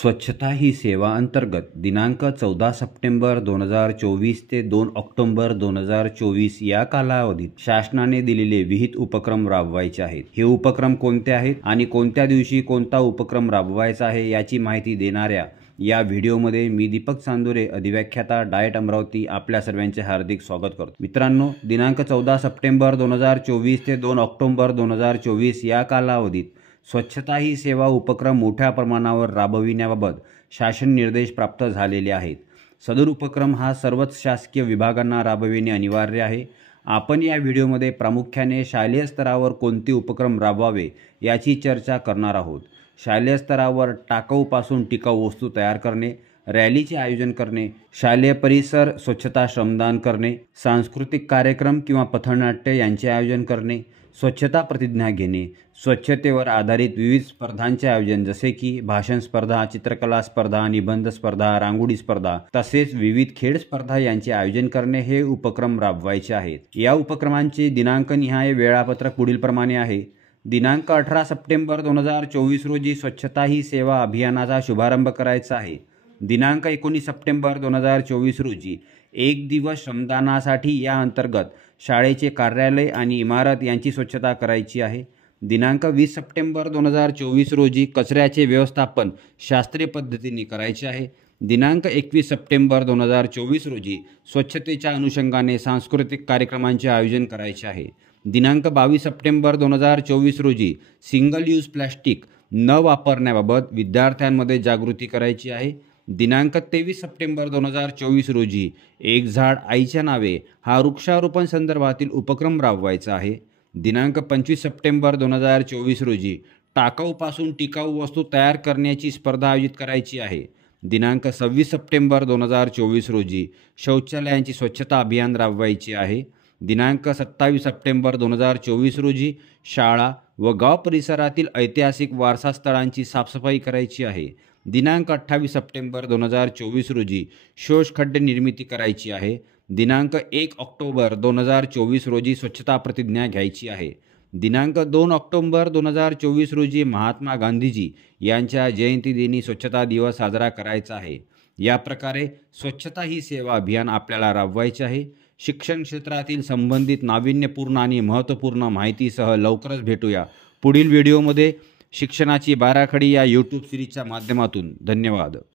स्वच्छता ही सेवा अंतर्गत दिनांक 14 सप्टेंबर 2024 ते 2 ऑक्टोबर 2024 या कालावधीत शासनाने दिलेले विहित उपक्रम राबवायचे आहेत। हे उपक्रम कोणते आहेत आणि कोणत्या दिवशी कोणता उपक्रम राबवायचा आहे याची माहिती देणाऱ्या या व्हिडिओमध्ये मी दीपक चांदोरे, अधिव्याख्याता डाएट अमरावती, आपल्या सर्वांचे हार्दिक स्वागत करतो। मित्रांनो, दिनांक 14 सप्टेंबर 2024 ते 2 ऑक्टोबर 2024 या कालावधीत स्वच्छता ही सेवा उपक्रम मोठ्या प्रमाणावर राबविण्याबाबत शासन निर्देश प्राप्त झालेले आहेत। सदर उपक्रम हा सर्वच शासकीय विभागांना राबविणे अनिवार्य आहे। आपण या व्हिडिओमध्ये प्रामुख्याने शालेय स्तरावर कोणते उपक्रम राबवावे याची चर्चा करणार आहोत। शालेय स्तरावर टाकाऊपासून टिकाऊ वस्तू तयार करणे, रॅलीचे आयोजन करणे, शालेय परिसर स्वच्छता श्रमदान करणे, सांस्कृतिक कार्यक्रम किंवा पथनाट्य यांचे आयोजन करणे, स्वच्छता प्रतिज्ञा घेणे, स्वच्छतेवर आधारित विविध स्पर्धांचे आयोजन जसे की भाषण स्पर्धा, चित्रकला स्पर्धा, निबंध स्पर्धा, रांगोळी स्पर्धा तसेच विविध खेळ स्पर्धा यांचे आयोजन करणे हे उपक्रम राबवायचे आहेत। या उपक्रमांचे दिनांकनिहाय वेळापत्रक पुढील प्रमाणे आहे। दिनांक 18 सप्टेंबर 2024 रोजी स्वच्छता ही सेवा अभियानाचा शुभारंभ करायचा आहे। दिनांक 19 सप्टेंबर 2024 रोजी एक दिवस श्रमदानासाठी या अंतर्गत शाळेचे कार्यालय आणि इमारत यांची स्वच्छता करायची आहे। दिनांक 20 सप्टेंबर 2024 रोजी कचऱ्याचे व्यवस्थापन शास्त्रीय पद्धतीने करायचे आहे। दिनांक 21 सप्टेंबर 2024 रोजी स्वच्छतेच्या अनुषंगाने सांस्कृतिक कार्यक्रमांचे आयोजन करायचे आहे। दिनांक 22 सप्टेंबर 2024 रोजी सिंगल यूज प्लास्टिक न वापरण्याबाबत विद्यार्थ्यांमध्ये जागृती करायची आहे। दिनांक 23 सप्टेंबर 2024 रोजी एक झाड आईच्या नावे हा वृक्षारोपण संदर्भातील उपक्रम राबवायचा आहे। दिनांक 25 सप्टेंबर 2024 रोजी टाकाऊपासून टिकाऊ वस्तू तयार करण्याची स्पर्धा आयोजित करायची आहे। दिनांक 26 सप्टेंबर 2024 रोजी शौचालयांची स्वच्छता अभियान राबवायचे आहे। दिनांक 27 सप्टेंबर 2024 रोजी शाळा व गाव परिसरातील ऐतिहासिक वारसा स्थळांची साफसफाई करायची आहे। दिनांक 28 सप्टेंबर 2024 रोजी शोषखड्डे निर्मिती करायची आहे। दिनांक 1 ऑक्टोबर 2024 रोजी स्वच्छता प्रतिज्ञा घ्यायची आहे। दिनांक 2 ऑक्टोबर 2024 रोजी महात्मा गांधीजी यांच्या जयंतीदिनी स्वच्छता दिवस साजरा करायचा आहे। या प्रकारे स्वच्छता ही सेवा अभियान आपल्याला राबवायचे आहे। शिक्षण क्षेत्रातील संबंधित नाविन्यपूर्ण आणि महत्त्वपूर्ण माहितीसह लवकरच भेटूया पुढील व्हिडिओमध्ये शिक्षणाची बाराखडी या यूट्यूब सिरीजच्या माध्यमातून। धन्यवाद।